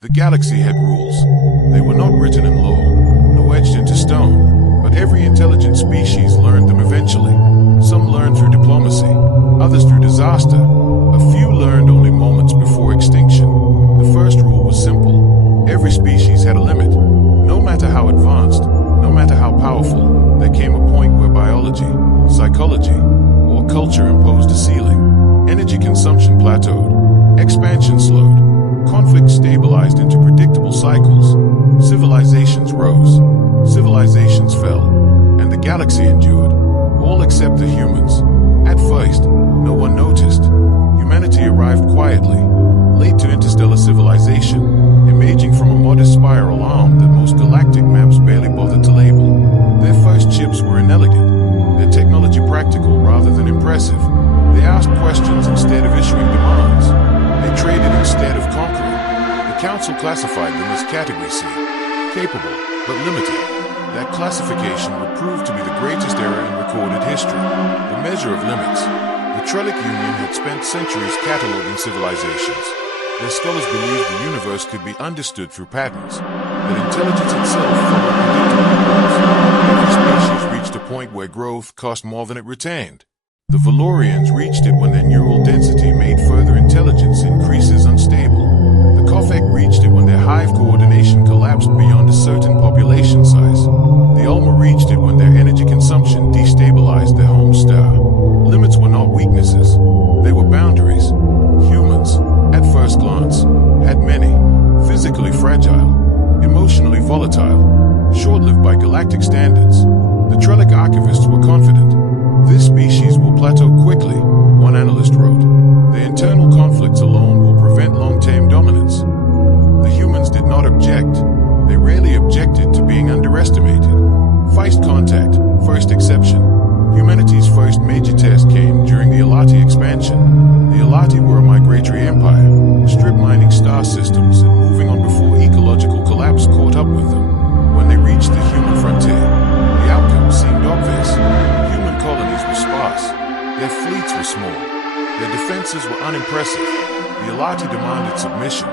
The galaxy had rules. They were not written in law, nor etched into stone, but every intelligent species learned them eventually. Some learned through diplomacy, others through disaster. A few learned only moments before extinction. The first rule was simple. Every species had a limit. No matter how advanced, no matter how powerful, there came a point where biology, psychology, or culture imposed a ceiling. Energy consumption plateaued. Expansion slowed. Conflict stabilized into predictable cycles. Civilizations rose. Civilizations fell. And the galaxy endured. All except the humans. At first, no one noticed. Humanity arrived quietly, late to interstellar civilization, emerging from a modest spiral arm that most galactic maps barely bothered to label. Their first ships were inelegant, their technology practical rather than impressive. They asked questions instead of issuing demands. They traded instead of conquering. The Council classified them as Category C, capable but limited. That classification would prove to be the greatest error in recorded history, the measure of limits. The Trellick Union had spent centuries cataloging civilizations. Their scholars believed the universe could be understood through patterns, that intelligence itself followed predictable rules. Every species reached a point where growth cost more than it retained. The Valorians reached it when their neural density made further intelligence increases unstable. The Kofek reached it when their hive coordination collapsed beyond a certain population size. The Ulma reached it when their energy consumption destabilized their home star. Limits were not weaknesses, they were boundaries. Humans, at first glance, had many. Physically fragile, emotionally volatile, short-lived by galactic standards. The Trellick archivists were confident. This species will plateau quickly, one analyst wrote. The internal conflicts alone will prevent long-term dominance. The humans did not object. They rarely objected to being underestimated. Feist contact, first exception. Humanity's first major test came during the Alati expansion. The Alati were a migratory empire, strip-mining star systems and moving on before ecological collapse caught up with them. When they reached the human frontier, the outcome seemed obvious. Human colonies were sparse. Their fleets were small. Their defenses were unimpressive. The Alati demanded submission.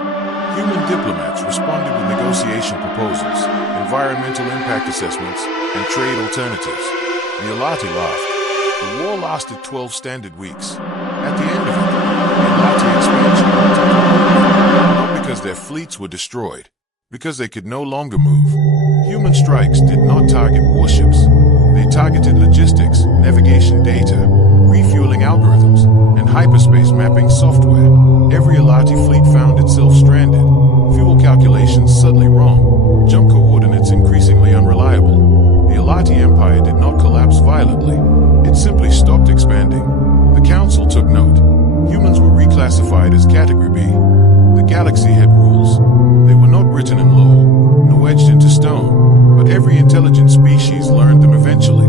Human diplomats responded with negotiation proposals, environmental impact assessments, and trade alternatives. The Alati laughed. The war lasted 12 standard weeks. At the end of it, the Alati expansion halted, not because their fleets were destroyed, because they could no longer move. Human strikes did not target warships. They targeted logistics, navigation data, refueling algorithms, and hyperspace mapping software. Every Alati fleet found itself stranded, fuel calculations suddenly wrong, jump coordinates increasingly unreliable. The Alati Empire did not collapse violently. It simply stopped expanding. The Council took note. Humans were reclassified as Category B. The galaxy had rules. They were not written in law, nor etched into stone, but every intelligent species learned them eventually.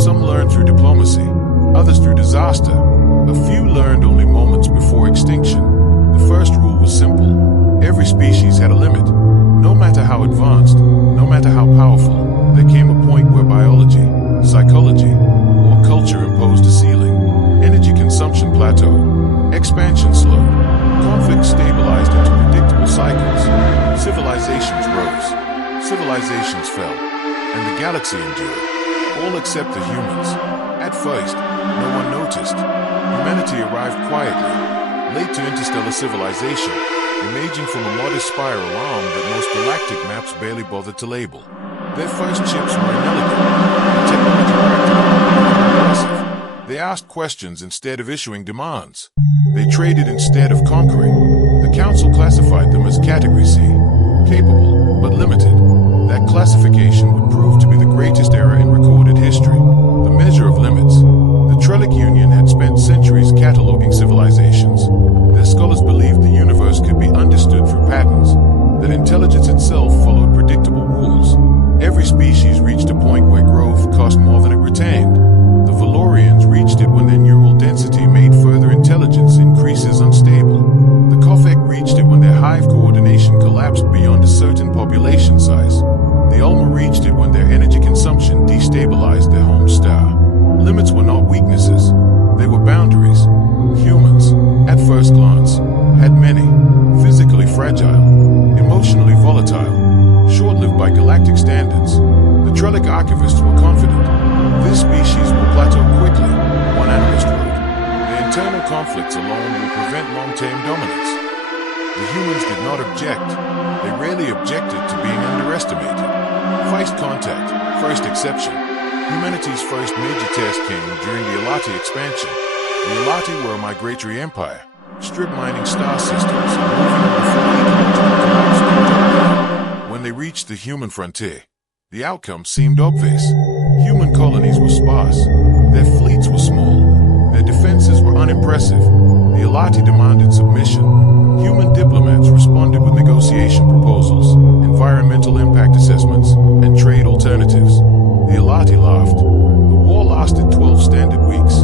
Some learned through diplomacy, others through disaster. A few learned only moments before extinction. The first rule was simple. Every species had a limit. No matter how advanced, no matter how powerful, there came a point where biology, psychology, or culture imposed a ceiling. Energy consumption plateaued. Expansion slowed. Conflict stabilized into predictable cycles. Civilizations rose. Civilizations fell. And the galaxy endured. All except the humans. At first, no one noticed. Humanity arrived quietly, late to interstellar civilization, emerging from a modest spiral arm that most galactic maps barely bothered to label. Their first ships were inelegant, their technology practical and impressive. They asked questions instead of issuing demands. They traded instead of conquering. The Council classified them as Category C, capable but limited. That classification would prove to be the greatest error in recorded history, the measure of limits. The Trellick Union had spent centuries cataloging civilizations. Their scholars believed the universe could be understood through patterns, that intelligence itself followed predictable rules. Every species reached a point where growth cost more than it retained. The Valorians reached it when their neural density made further intelligence increases unstable. The Kofek reached it when their hive coordination collapsed beyond a certain population size. The Ulma reached it when their energy consumption destabilized their home star. Limits were not weaknesses, they were boundaries. Humans, at first glance, had many. Physically fragile, emotionally volatile, short-lived by galactic standards. The Trellick archivists were confident. This species will plateau quickly, one analyst wrote. The internal conflicts alone will prevent long-term dominance. The humans did not object. They rarely objected to being underestimated. First contact, first exception. Humanity's first major test came during the Elati expansion. The Elati were a migratory empire, strip mining star systems and moving on before ecological collapse caught up with them. When they reached the human frontier, the outcome seemed obvious. Human colonies were sparse. Their fleets were small. Their defenses were unimpressive. The Elati demanded submission. Human diplomats responded with negotiation proposals, environmental impact assessments, and trade alternatives. The Elati laughed. The war lasted 12 standard weeks.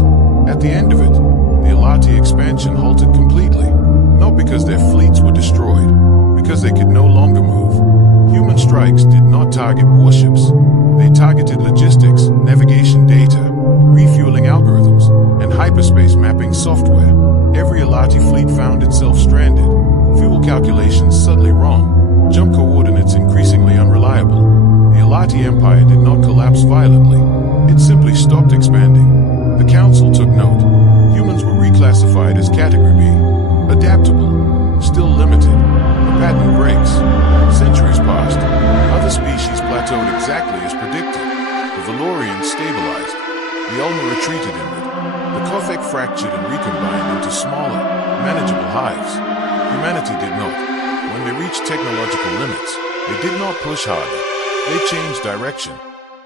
At the end of it, the Elati expansion halted completely, not because their fleets were destroyed, because they could no longer move. Human strikes did not target warships. They targeted logistics, navigation data, refueling algorithms, and hyperspace mapping software. Every Elati fleet found itself stranded, fuel calculations subtly wrong, jump coordinates increasingly unreliable. The Elati Empire did not collapse violently. It simply stopped expanding. The Council took note. Humans were reclassified as Category B. Adaptable, still limited. The pattern breaks. Centuries passed. Other species plateaued exactly as predicted. The Valorians stabilized. The Ulma retreated inward. The Kothek fractured and recombined into smaller, manageable hives. Humanity did not. When they reached technological limits, they did not push harder. They changed direction.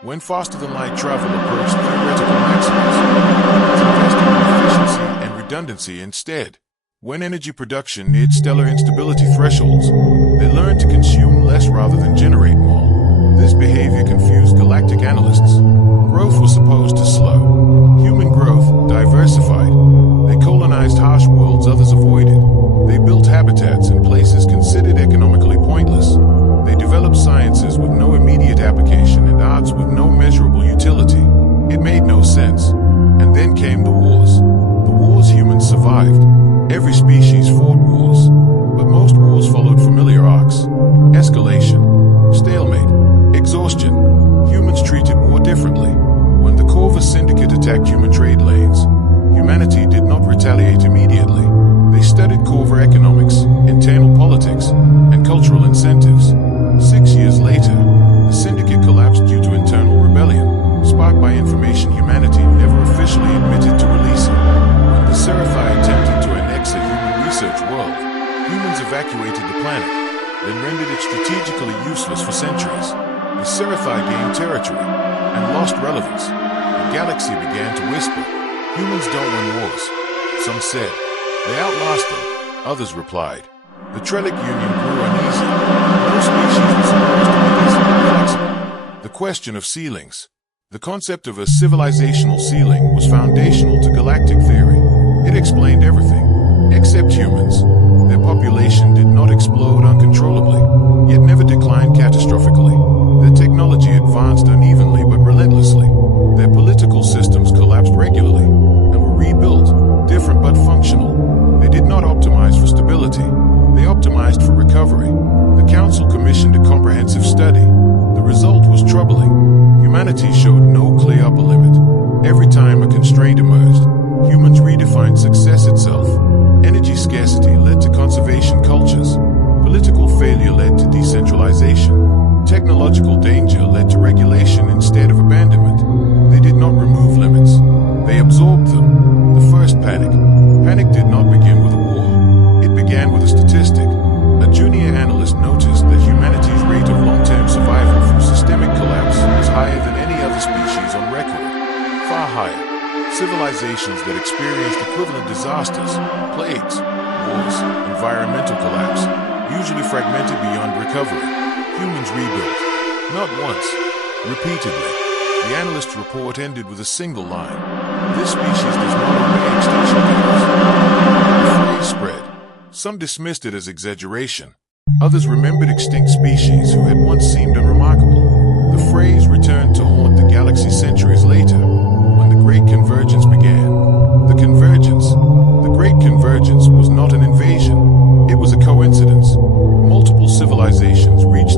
When faster-than-light travel approached theoretical maximums, they invested in efficiency and redundancy instead. When energy production neared stellar instability thresholds, they learned to consume less rather than generate more. This behavior confused galactic analysts. Growth was supposed to slow. Human growth diversified. They colonized harsh worlds others avoided. They built habitats in places considered economically pointless. They developed sciences with no immediate application and arts with no measurable utility. It made no sense. And then came the wars. The wars humans survived. Every species fought wars, but most wars followed familiar arcs. Escalation, stalemate, exhaustion. Humans treated war differently. When the Corvus Syndicate attacked human trade lanes, humanity did not retaliate immediately. They studied Corvus economics, internal politics, and cultural incentives. 6 years later, the Syndicate collapsed due to internal rebellion, sparked by information humanity never officially admitted to releasing. When the Seraphai attempted to annex a human research world, humans evacuated the planet, then rendered it strategically useless for centuries. The Seraphai gained territory and lost relevance. The galaxy began to whisper, "Humans don't win wars." Some said, "They outlast them." Others replied, "The Trellick Union grew uneasy. No species was supposed to be this inflexible." The question of ceilings. The concept of a civilizational ceiling was foundational to galactic theory. It explained everything, except humans. Their population did not explode uncontrollably, yet never declined catastrophically. Their technology advanced unevenly but relentlessly. Their political systems collapsed regularly and were rebuilt, different but functional. They did not optimize for stability. They optimized for recovery. The Council commissioned a comprehensive study. The result was troubling. Humanity showed no clear upper limit. Every time a constraint emerged, humans redefined success itself. Energy scarcity led to conservation cultures. Political failure led to decentralization. Technological danger led to regulation instead of abandonment. They did not remove limits. They absorbed them. The first panic. Panic did not begin with a war. It began with a statistic. A junior analyst noticed that humanity's rate of long-term survival from systemic collapse was higher than any other species on record. Far higher. Civilizations that experienced equivalent disasters, plagues, wars, environmental collapse, usually fragmented beyond recovery. Humans rebuilt. Not once. Repeatedly. The analyst's report ended with a single line. This species does not obey extinction laws. The phrase spread. Some dismissed it as exaggeration. Others remembered extinct species who had once seemed unremarkable. The phrase returned to haunt the galaxy centuries later, when the Great Convergence began. The Great Convergence was not an invasion. It was a coincidence. Multiple civilizations reached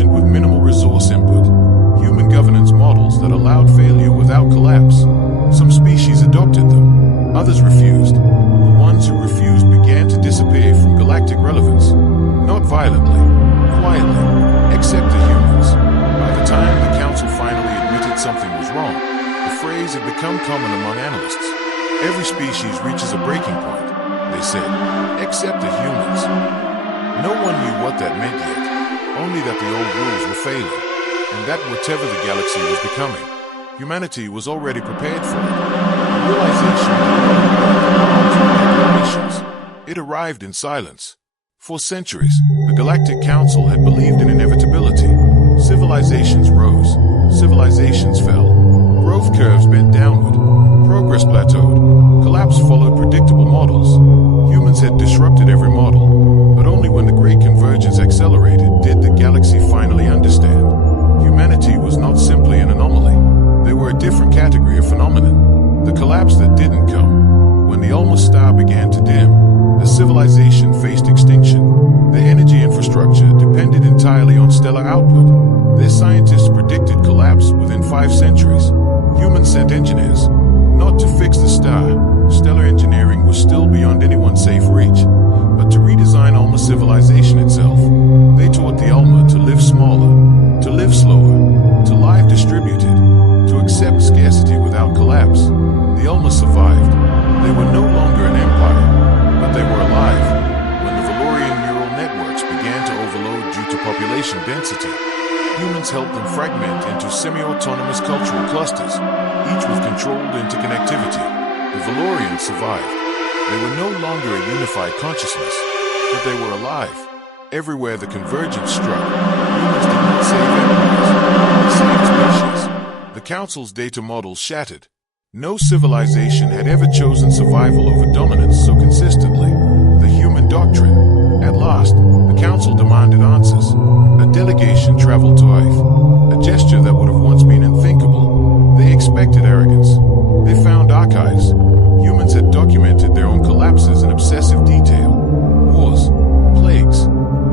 functioned with minimal resource input. Human governance models that allowed failure without collapse. Some species adopted them, others refused. The ones who refused began to disappear from galactic relevance. Not violently, quietly, except the humans. By the time the Council finally admitted something was wrong, the phrase had become common among analysts. Every species reaches a breaking point, they said, except the humans. No one knew what that meant yet, only that the old rules were failing, and that whatever the galaxy was becoming, humanity was already prepared for it. The realization it arrived in silence. For centuries, the Galactic Council had believed in inevitability. Civilizations rose, civilizations fell. Growth curves bent downward, progress plateaued, collapse followed predictable models. Humans had disrupted every model, but only when the Great Convergence accelerated did the galaxy finally understand. Humanity was not simply an anomaly. They were a different category of phenomenon. The collapse that didn't come. When the Alma star began to dim, the civilization faced extinction. Their energy infrastructure depended entirely on stellar output. Their scientists predicted collapse within 5 centuries. Humans sent engineers, not to fix the star. Stellar engineering was still beyond anyone's safe reach, but to redesign Alma civilization itself. They taught the Alma to live smaller, to live slower, to live distributed, to accept scarcity without collapse. The Alma survived. They were no longer an empire, but they were alive. When the Valorian neural networks began to overload due to population density, humans helped them fragment into semi-autonomous cultural clusters, each with controlled interconnectivity. The Valorians survived. They were no longer a unified consciousness, but they were alive. Everywhere the convergence struck, humans did not save empires, they saved species. The Council's data models shattered. No civilization had ever chosen survival over dominance so consistently. The human doctrine. At last, the Council demanded answers. A delegation traveled to Earth, a gesture that would have once been unthinkable. They expected arrogance. They found archives. Humans had documented their own collapses in obsessive detail. Wars, plagues,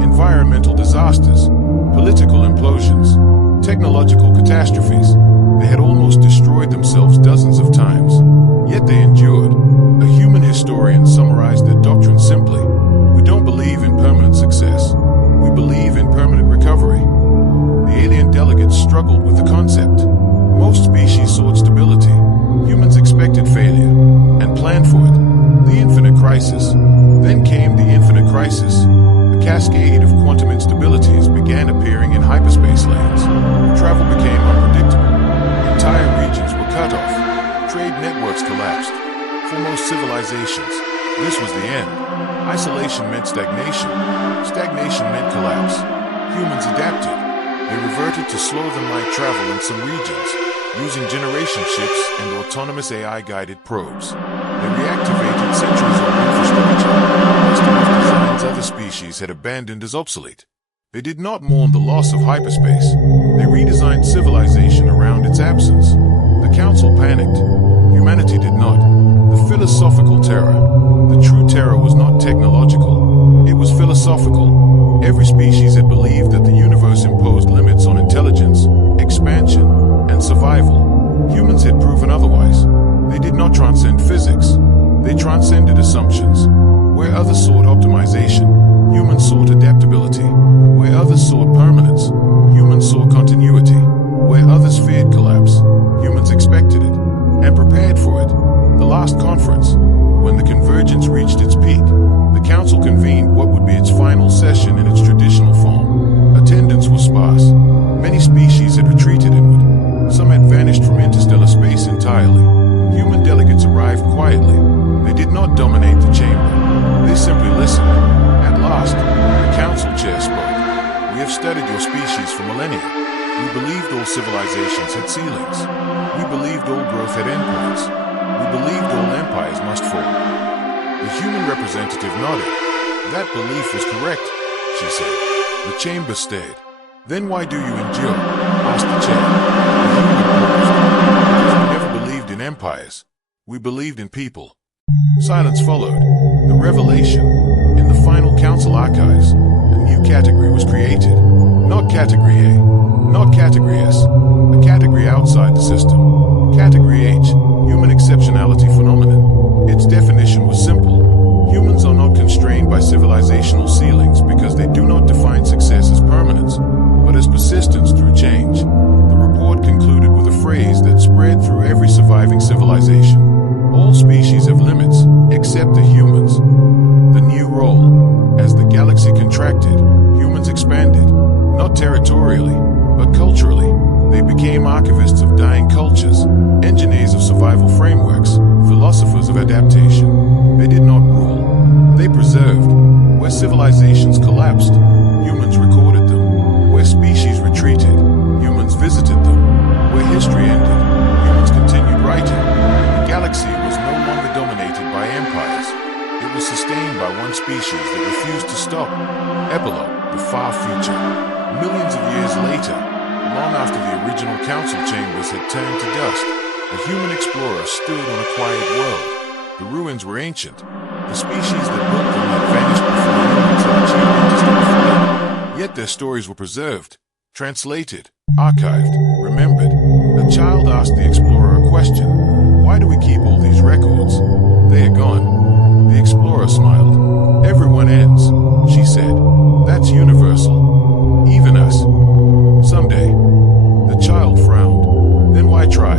environmental disasters, political implosions, technological catastrophes. They had almost destroyed themselves dozens of times, yet they endured. A human historian summarized their doctrine simply: we don't believe in permanent success. We believe in permanent recovery. The alien delegates struggled with the concept. Most species sought stability. Humans expected failure and planned for it. The infinite crisis. Then came the infinite crisis. A cascade of quantum instabilities began appearing in hyperspace lanes. Travel became unpredictable. Entire regions were cut off. Trade networks collapsed. For most civilizations, this was the end. Isolation meant stagnation. Stagnation meant collapse. Humans adapted. They reverted to slower-than-light travel in some regions, using generation ships and autonomous AI-guided probes. They reactivated centuries-old infrastructure, designs other species had abandoned as obsolete. They did not mourn the loss of hyperspace. They redesigned civilization around its absence. The Council panicked. Humanity did not. The philosophical terror. The true terror was not technological. It was philosophical. Every species had believed that the universe imposed limits on intelligence, expansion, and survival. Humans had proven otherwise. They did not transcend physics. They transcended assumptions. Where others sought optimization, humans sought adaptability. Where others sought permanence, humans sought continuity. Where others feared collapse, humans expected it and prepared for it. The last conference, when the convergence reached its peak, the Council convened what would be its final session in its traditional form. Attendance was sparse. Many species had retreated inward. Some had vanished from interstellar space entirely. Human delegates arrived quietly. They did not dominate the chamber. They simply listened. At last, the Council chair spoke. We have studied your species for millennia. We believed all civilizations had ceilings. We believed all growth had endpoints. We believed all empires must fall. The human representative nodded. That belief was correct, she said. The chamber stared. Then why do you endure? Asked the chair. The human paused. Because we never believed in empires. We believed in people. Silence followed. The revelation. In the final Council archives, a new category was created. Not Category A, not Category S, a category outside the system. Category H, human exceptionality phenomenon. Its definition was simple. Humans are not constrained by civilizational ceilings because they do not define success as permanence, but as persistence through change. The report concluded with a phrase that spread through every surviving civilization. All species have limits, except the humans. The new role. As the galaxy contracted, humans expanded, not territorially, but culturally. They became archivists of dying cultures, engineers of survival frameworks, philosophers of adaptation. They did not rule. They preserved. Where civilizations collapsed, humans recorded them. Where species retreated, humans visited them. Where history ended, humans continued writing. The galaxy was no longer dominated by empires. It was sustained by one species that refused to stop. Epilogue, the far future. Millions of years later, long after the original council chambers had turned to dust, a human explorer stood on a quiet world. The ruins were ancient. The species that built them had vanished before humans had achieved interstellar flight. Yet their stories were preserved, translated, archived, remembered. A child asked the explorer a question. Why do we keep all these records? They are gone. The explorer smiled. Everyone ends, she said. That's universal. Even us. Someday. The child frowned. Then why try?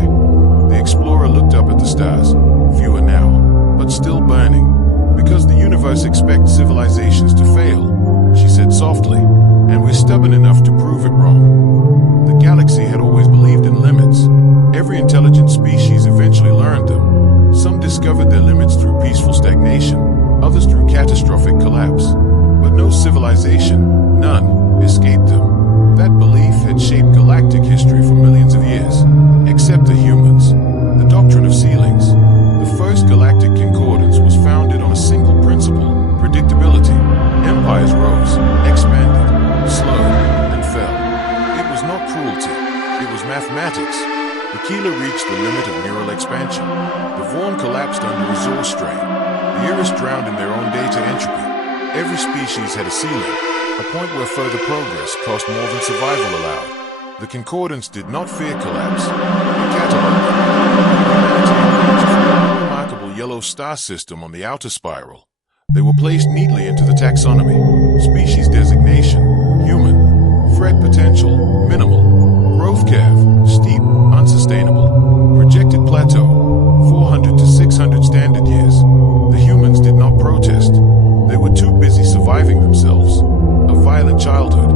The explorer looked up at the stars. Fewer now, but still burning. Because the universe expects civilizations to fail, she said softly, and we're stubborn enough to prove it wrong. The galaxy had always believed in limits. Every intelligent species eventually learned them. Some discovered their limits through peaceful stagnation, others through catastrophic collapse. But no civilization, none, escaped them. That belief had shaped galactic history for millions of years, except the humans. The doctrine of ceilings. The first galactic concordance was founded on a single principle, predictability. Empires rose, expanded, slowed, and fell. It was not cruelty, it was mathematics. The Keeler reached the limit of neural expansion. The Vaughn collapsed under resource strain. The Iris drowned in their own data entropy. Every species had a ceiling, a point where further progress cost more than survival allowed. The concordance did not fear collapse. It cataloged a remarkable yellow star system on the outer spiral. They were placed neatly into the taxonomy. Species designation, human. Threat potential, minimal. Growth curve, steep, unsustainable. Projected plateau, 400 to 600 standard years. The humans did not protest. They were too busy surviving themselves. A violent childhood.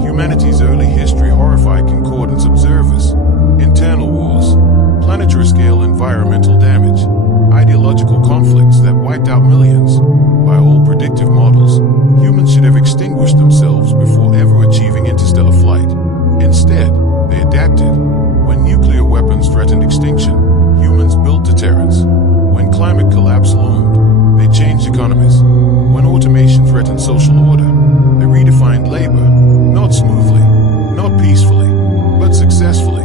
Humanity's early history horrified concordance observers. Internal wars. Planetary-scale environmental damage. Ideological conflicts that wiped out millions. By all predictive models, humans should have extinguished themselves before ever achieving interstellar flight. Instead, they adapted. When nuclear weapons threatened extinction, humans built deterrents. When climate collapse loomed, they changed economies. When automation threatened social order, they redefined labor, not smoothly, not peacefully, but successfully.